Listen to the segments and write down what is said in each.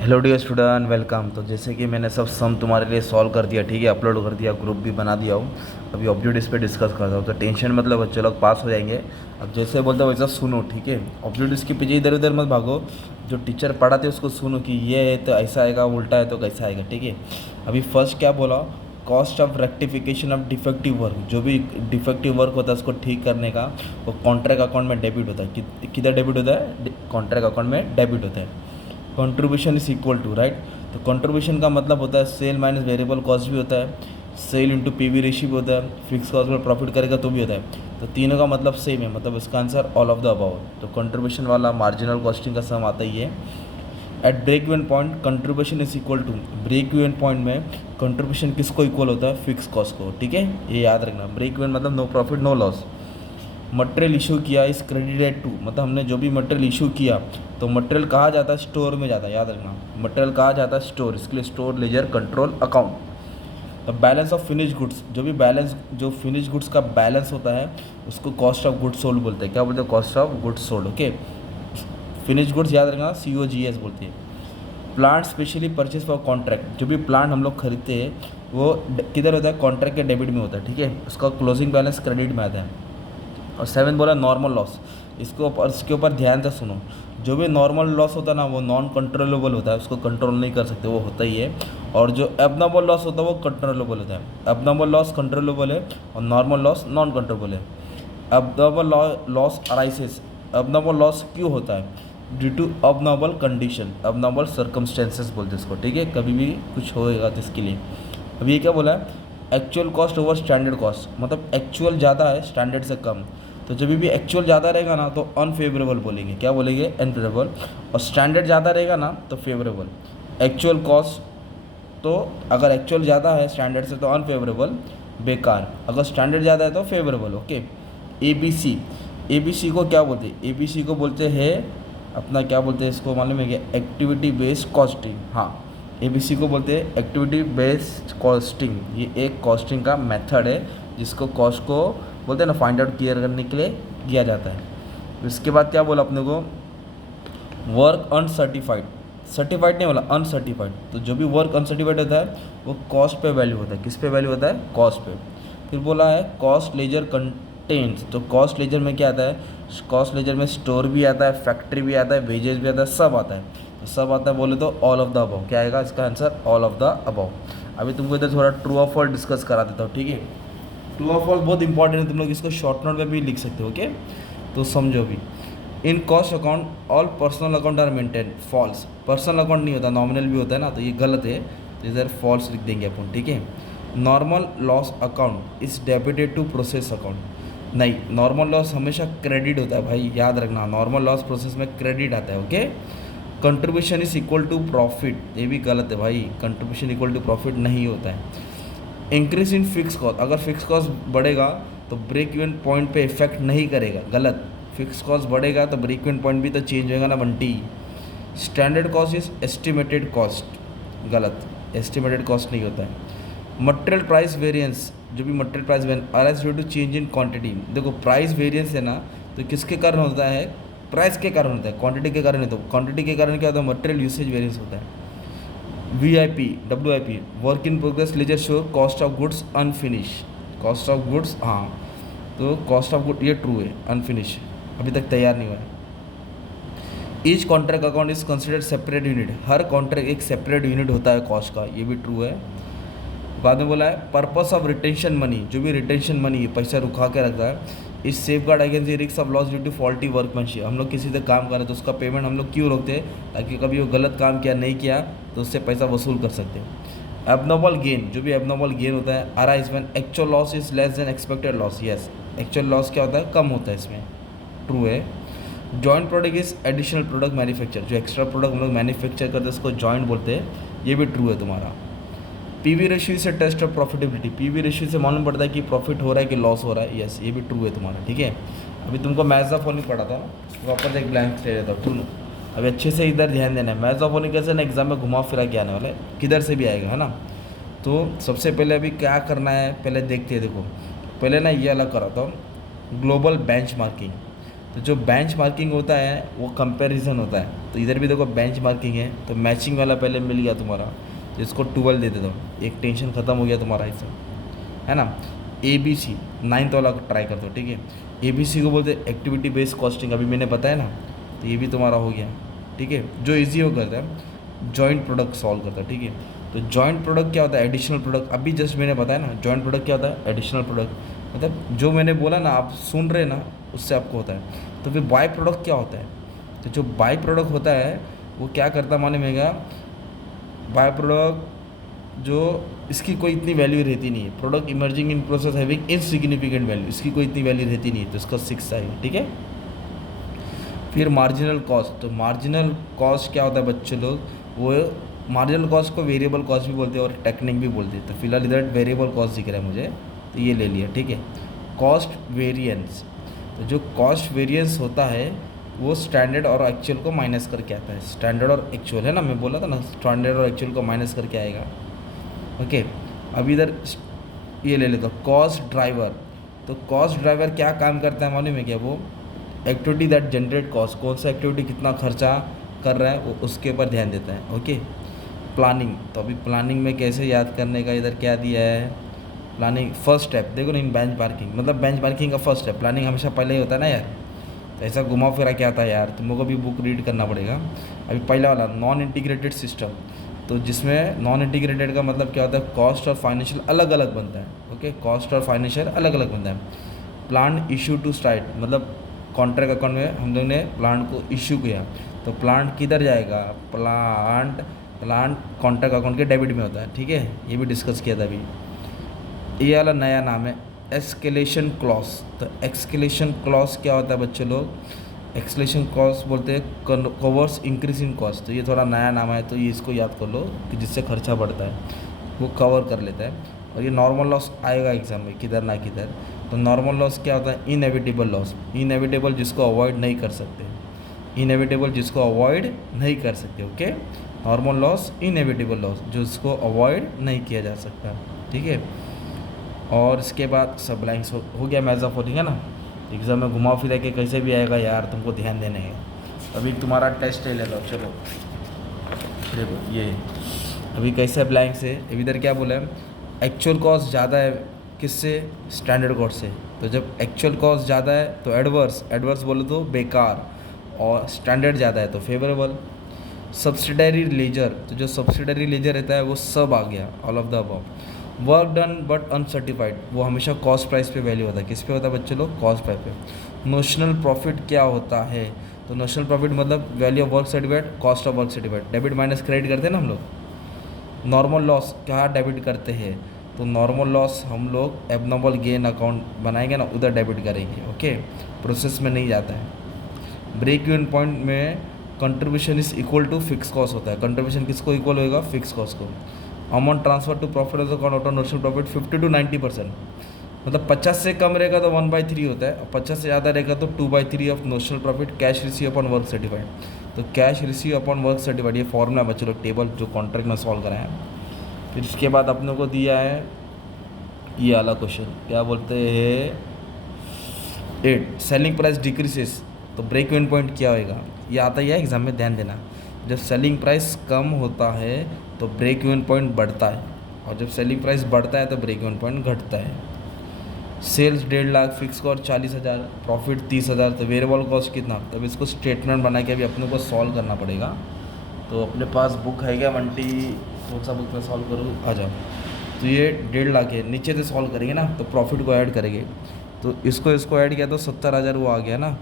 Hello dear student, welcome. तो जैसे कि मैंने सब सम तुम्हारे लिए सॉल्व कर दिया, ठीक है, अपलोड कर दिया, ग्रुप भी बना दिया हूँ। अभी ऑब्जेक्ट इस पे डिस्कस करता हूँ, तो टेंशन मतलब बच्चे लोग पास हो जाएंगे। अब जैसे बोलते हो वैसा सुनो, ठीक है। ऑब्जेक्ट इसके पीछे इधर उधर मत भागो। जो टीचर पढ़ाते उसको सुनो कि ये है तो ऐसा आएगा, उल्टा है तो कैसा आएगा, ठीक है। अभी फर्स्ट क्या बोला? Cost of rectification of defective work. जो भी डिफेक्टिव वर्क होता है उसको ठीक करने का वो कॉन्ट्रैक्ट अकाउंट में डेबिट होता है। किधर डेबिट होता है? कॉन्ट्रैक्ट अकाउंट में डेबिट होता है। Contribution is equal to, right. तो कंट्रीब्यूशन का मतलब होता है सेल माइनस वेरिएबल कॉस्ट भी होता है, सेल इंटू पीवी रेशियो भी होता है, फिक्स कॉस्ट पर प्रॉफिट करेगा तो भी होता है। तो तीनों का मतलब सेम है, मतलब इसका answer all of the above. तो कंट्रीब्यूशन वाला मार्जिनल कॉस्टिंग का सम आता ही है। At break even point contribution is equal to, break even point में कंट्रीब्यूशन किसको इक्वल होता है? फिक्स कॉस्ट को, ठीक है, ये याद रखना। ब्रेक इवन मतलब no profit no loss. Material issue किया इस क्रेडिटेड टू, मतलब हमने जो भी मटेरियल इशू किया तो मटेरियल कहाँ जाता है? स्टोर में जाता है, याद रखना। मटेरियल कहाँ जाता है? स्टोर। इसके लिए store ledger control account. The balance of finish goods, जो भी बैलेंस, जो फिनिश गुड्स का बैलेंस होता है उसको कॉस्ट ऑफ गुड्स सोल्ड बोलते हैं। क्या बोलते हैं? Cost of goods sold, okay. Finish goods याद रखना, COGS बोलते हैं। Plant specially purchase for contract, जो भी प्लांट हम लोग खरीदते हैं वो किधर होता है? कॉन्ट्रैक्ट के डेबिट में होता है, ठीक है। उसका क्लोजिंग बैलेंस क्रेडिट में आता है। और 7 बोला नॉर्मल लॉस। इसके ऊपर ध्यान से सुनो। जो भी नॉर्मल लॉस होता है ना वो नॉन कंट्रोलेबल होता है, उसको कंट्रोल नहीं कर सकते, वो होता ही है। और जो एबनॉर्मल लॉस होता है वो कंट्रोलेबल होता है। एबनॉर्मल लॉस कंट्रोलेबल है और नॉर्मल लॉस नॉन कंट्रोलेबल है। Abnormal loss arises, abnormal loss क्यों होता है? Due to abnormal condition, abnormal circumstances बोलते हैं इसको, ठीक है। कभी भी कुछ होएगा तो इसके लिए। अब ये क्या बोला है? Actual cost over standard cost, मतलब एक्चुअल ज़्यादा है स्टैंडर्ड से कम। तो जब भी एक्चुअल ज़्यादा रहेगा ना तो अनफेवरेबल बोलेंगे। क्या बोलेंगे? अनफेवरेबल। और स्टैंडर्ड ज़्यादा रहेगा ना तो फेवरेबल। एक्चुअल कॉस्ट, तो अगर एक्चुअल ज़्यादा है स्टैंडर्ड से तो अनफेवरेबल, बेकार। अगर स्टैंडर्ड ज़्यादा है तो फेवरेबल, ओके। ABC, ABC को क्या बोलते हैं? ABC को बोलते हैं अपना, क्या बोलते हैं इसको मालूम है क्या? Activity based costing. हाँ, ABC को बोलते हैं एक्टिविटी बेस्ड कॉस्टिंग। ये एक कॉस्टिंग का मेथड है जिसको कॉस्ट को बोलते हैं ना फाइंड आउट क्लियर करने के लिए दिया जाता है। इसके बाद क्या बोला अपने को? वर्क अनसर्टिफाइड, सर्टिफाइड नहीं बोला, अनसर्टिफाइड। तो जो भी वर्क अनसर्टिफाइड होता है वो कॉस्ट पे वैल्यू होता है। किस पे वैल्यू होता है? कॉस्ट पे। फिर बोला है कॉस्ट लेजर कंटेंट्स। तो कॉस्ट लेजर में क्या आता है? कॉस्ट लेजर में स्टोर भी आता है, फैक्ट्री भी आता है, वेजेस भी आता है, सब आता है। तो सब आता है बोले तो ऑल ऑफ द अबव। क्या आएगा इसका answer? All of the above. अभी तुमको इधर थोड़ा ट्रू और फॉल्स डिस्कस करा देता हूँ, ठीक है। ट्रू और फॉल्स बहुत इंपॉर्टेंट है, तुम लोग इसको शॉर्ट नोट में भी लिख सकते हो, ओके। तो समझो भी। In cost account all personal account are maintain. False, personal account नहीं होता, नॉमिनल भी होता है ना, तो ये गलत है। तो इधर फॉल्स लिख देंगे अपन, ठीक है। Normal loss account is debited to process account. नहीं, नॉर्मल लॉस हमेशा क्रेडिट होता है भाई, याद रखना। नॉर्मल लॉस प्रोसेस में क्रेडिट आता है, okay. Contribution is equal to profit, ये भी गलत है भाई। कंट्रीब्यूशन इक्वल टू प्रॉफिट नहीं होता है। इंक्रीज इन फिक्स कॉस्ट, अगर फिक्स कॉस्ट बढ़ेगा तो ब्रेक इवन पॉइंट पे इफेक्ट नहीं करेगा, गलत। फिक्स कॉस्ट बढ़ेगा तो ब्रेक इवन पॉइंट भी तो चेंज होएगा ना Bunty. Standard cost is estimated cost, गलत। एस्टिमेटेड कॉस्ट नहीं होता है। मटेरियल प्राइस वेरिएंस, जो भी material price arise due to change in quantity. देखो प्राइस वेरिएंस है ना, तो किसके कारण होता है? प्राइस के कारण होता है, क्वांटिटी के कारण नहीं। तो क्वांटिटी के कारण क्या होता है? मटेरियल यूसेज वेरिएंस होता है। WIP work in progress ledger show cost of goods unfinish. Cost of goods, हाँ, तो कॉस्ट ऑफ गुड ये ट्रू है, अनफिनिश अभी तक तैयार नहीं हुआ है। Each contract account is considered separate unit, हर कॉन्ट्रैक्ट एक सेपरेट यूनिट होता है कॉस्ट का, ये भी ट्रू है। बाद में बोला है पर्पस ऑफ रिटेंशन मनी, जो भी रिटेंशन मनी पैसा रुका के रखता है, is safeguard against the risk of loss due to faulty workmanship. हम लोग किसी से काम करें तो उसका पेमेंट हम लोग क्यों रोकते हैं? ताकि कभी वो गलत काम किया नहीं किया तो उससे पैसा वसूल कर सकते हैं। एबनॉर्मल गेन, जो भी एबनॉर्मल गेन होता है arise when actual loss is less than expected loss. Yes, actual loss क्या होता है? कम होता है, इसमें ट्रू है। Joint product is additional product manufacture, जो एक्स्ट्रा प्रोडक्ट हम लोग मैन्युफैक्चर करते हैं उसको जॉइंट बोलते हैं, ये भी ट्रू है तुम्हारा। PV रेशियो से test of profitability, PV ratio से मालूम पड़ता है कि प्रॉफिट हो रहा है कि लॉस हो रहा है। यस, ये भी ट्रू है तुम्हारा, ठीक है। अभी तुमको मैथ्स ऑफ ओनिक पढ़ाता हूँ, वापस एक ब्लैंक ले लेता हूँ, सुनो। अभी अच्छे से इधर ध्यान देना है। मैथ्स ऑफ ओनिक कैसे ना एग्जाम में घुमा फिरा के आने वाला है, किधर से भी आएगा, है ना। तो सबसे पहले अभी क्या करना है पहले देखते हैं। देखो पहले ना ये अलग कराता हूँ, ग्लोबल बेंचमार्किंग। तो जो बेंच मार्किंग होता है वो कंपैरिजन होता है। तो इधर भी देखो बेंच मार्किंग है, तो मैचिंग वाला पहले मिल गया तुम्हारा, तो इसको 12 दे देता हूँ, एक टेंशन ख़त्म हो गया तुम्हारा ऐसा, है ना। ABC 9th वाला ट्राई कर दो, ठीक है। ABC को बोलते हैं एक्टिविटी बेस्ड कॉस्टिंग, अभी मैंने बताया ना, तो ये भी तुम्हारा हो गया, ठीक है। जो इजी हो करता है जॉइंट प्रोडक्ट सॉल्व करता है, ठीक है। तो जॉइंट प्रोडक्ट क्या होता है, एडिशनल प्रोडक्ट, अभी जस्ट मैंने बताया ना जॉइंट प्रोडक्ट क्या होता है, एडिशनल प्रोडक्ट, मतलब जो मैंने बोला ना आप सुन रहे ना उससे आपको होता है। तो फिर बाय प्रोडक्ट क्या होता है, तो जो बाय प्रोडक्ट होता है वो क्या करता माने मेगा, बाय प्रोडक्ट जो इसकी कोई इतनी वैल्यू रहती नहीं है, product emerging in process having insignificant value, इसकी कोई इतनी वैल्यू रहती नहीं है, तो इसका 6 आएगा, ठीक है। फिर मार्जिनल कॉस्ट, तो मार्जिनल कॉस्ट क्या होता है बच्चों लोग, वो मार्जिनल कॉस्ट को वेरिएबल कॉस्ट भी बोलते हैं और टेक्निक भी बोलते हैं। तो फिलहाल इधर वेरिएबल कॉस्ट दिख रहा है मुझे, तो ये ले लिया, ठीक है। कॉस्ट वेरिएंस, तो जो कॉस्ट वेरिएंस होता है वो स्टैंडर्ड और एक्चुअल को माइनस करके आता है। स्टैंडर्ड और एक्चुअल है ना, मैं बोला था ना स्टैंडर्ड और एक्चुअल को माइनस करके आएगा, ओके। अब इधर ये ले लेता हूँ कॉस्ट ड्राइवर। तो कॉस्ट ड्राइवर क्या काम करता है मालूम है क्या, वो एक्टिविटी दैट जनरेट कॉस्ट, कौन सा एक्टिविटी कितना खर्चा कर रहा है वो उसके ऊपर ध्यान देता है, ओके। प्लानिंग, तो अभी प्लानिंग में कैसे याद करने का, इधर क्या दिया है प्लानिंग फर्स्ट स्टेप, देखो ना इन बेंच मार्किंग, मतलब बेंच मार्किंग का फर्स्ट स्टेप, प्लानिंग हमेशा पहले ही होता है ना यार, तो ऐसा घुमा फिरा क्या था यार, तुम लोगों को भी बुक रीड करना पड़ेगा। अभी पहला वाला नॉन इंटीग्रेटेड सिस्टम, तो जिसमें नॉन इंटीग्रेटेड का मतलब क्या होता है, कॉस्ट और फाइनेंशियल अलग अलग बनता है, ओके। कॉस्ट और फाइनेंशियल अलग अलग बनता है। प्लांट इशू टू स्टार्ट, मतलब कॉन्ट्रैक्ट अकाउंट में हम लोग ने प्लांट को इशू किया, तो प्लांट किधर जाएगा, प्लांट कॉन्ट्रैक्ट अकाउंट के डेबिट में होता है, ठीक है। ये भी डिस्कस किया था अभी। ये वाला नया नाम है एस्केलेशन क्लॉज। तो एक्सकेलेशन क्लॉज क्या होता है बच्चों लोग, एक्सकेलेशन क्लॉज बोलते हैं कवर्स इंक्रीज इन कॉस्ट, तो ये थोड़ा नया नाम है, तो ये इसको याद कर लो कि जिससे खर्चा बढ़ता है वो कवर कर लेता है। और ये नॉर्मल लॉस आएगा एग्जाम में किधर ना किधर। तो नॉर्मल लॉस क्या होता है, इनएविटेबल लॉस, इनएविटेबल जिसको अवॉइड नहीं कर सकते, इनएविटेबल जिसको अवॉइड नहीं कर सकते, okay. Normal loss inevitable loss जिसको अवॉइड नहीं किया जा सकता, ठीक है। और इसके बाद सब लाइन्स हो गया मैज़अप, ठीक है ना। एग्ज़ाम में घुमा फिरा के कैसे भी आएगा यार, तुमको ध्यान देने हैं। अभी तुम्हारा टेस्ट ले लो, चलो देखो ये अभी कैसे ब्लैंक से, इधर क्या बोला है, एक्चुअल कॉस्ट ज़्यादा है किससे, स्टैंडर्ड कॉस्ट से। तो जब एक्चुअल कॉस्ट ज़्यादा है तो एडवर्स बोलो तो बेकार, और स्टैंडर्ड ज़्यादा है तो फेवरेबल। सब्सिडरी लेजर, तो जो सब्सिडरी लेजर रहता है वो सब आ गया, all of the above. Work done but uncertified, वो हमेशा कॉस्ट प्राइस पे वैल्यू होता है, किस पे होता है बच्चों लोग, कॉस्ट प्राइस पे। नोशनल प्रॉफिट क्या होता है, तो नोशनल प्रॉफिट मतलब value of work certified, cost of work certified, debit minus credit करते हैं ना हम लोग। नॉर्मल लॉस क्या डेबिट करते हैं, तो नॉर्मल लॉस हम लोग एबनॉर्मल गेन अकाउंट बनाएंगे ना, उधर डेबिट करेंगे, ओके। प्रोसेस में नहीं जाता है। ब्रेक इवन पॉइंट में contribution is equal to fix cost होता है, कंट्रीब्यूशन किसको इक्वल होएगा, फिक्स कॉस्ट को। Amount transfer to profit account out of notional profit 50 to 90%, मतलब 50 से कम रहेगा तो 1/3 होता है, और 50 से ज़्यादा रहेगा तो 2/3 of notional profit cash receive upon work certified. तो cash receive upon work certified ये फॉर्मूला बच्चे लोग टेबल जो कॉन्ट्रैक्ट में सॉल्व कराया है। फिर इसके बाद अपनों को दिया है ये वाला क्वेश्चन, क्या बोलते हैं 8 सेलिंग प्राइस डिक्रीसेस, तो ब्रेक इवन पॉइंट क्या होएगा, ये आता ही है एग्जाम में, ध्यान देना। जब सेलिंग प्राइस कम होता है तो ब्रेक इवन पॉइंट बढ़ता है, और जब सेलिंग प्राइस बढ़ता है तो ब्रेक इवन पॉइंट घटता है। Sales 1.5 lakh, fix cost 40,000, profit 30,000, तो वेरिएबल कॉस्ट कितना, तब इसको स्टेटमेंट बना के अभी अपने को सॉल्व करना पड़ेगा। तो अपने पास बुक है क्या बंटी, कौन सा बुक में सॉल्व करूँ, आ जाओ। तो ये 1.5 लाख है, नीचे से सॉल्व करेंगे ना, तो प्रॉफिट को ऐड करेंगे, तो इसको ऐड किया तो 70,000 वो आ गया ना,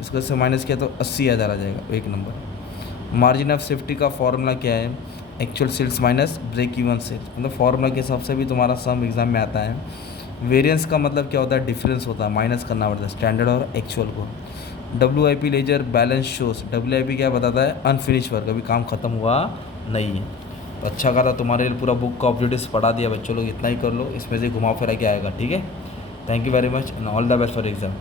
इसको से माइनस किया तो 80,000 आ जाएगा, एक नंबर। मार्जिन ऑफ सेफ्टी का फॉर्मूला क्या है, actual sales minus break even sales, मतलब फॉर्मूला के हिसाब से भी तुम्हारा सम एग्जाम में आता है। वेरिएंस का मतलब क्या होता है, डिफरेंस होता है, माइनस करना पड़ता है स्टैंडर्ड और एक्चुअल को। WIP ledger balance shows, WIP क्या बताता है, अनफिनिश वर्क, अभी काम खत्म हुआ नहीं है। तो अच्छा कहा था तुम्हारे लिए पूरा बुक का ऑब्जेक्टिव्स पढ़ा दिया बच्चों लोग, इतना ही कर लो, इसमें से घुमा फिरा के आएगा, ठीक है। Thank you very much and all the best for exam.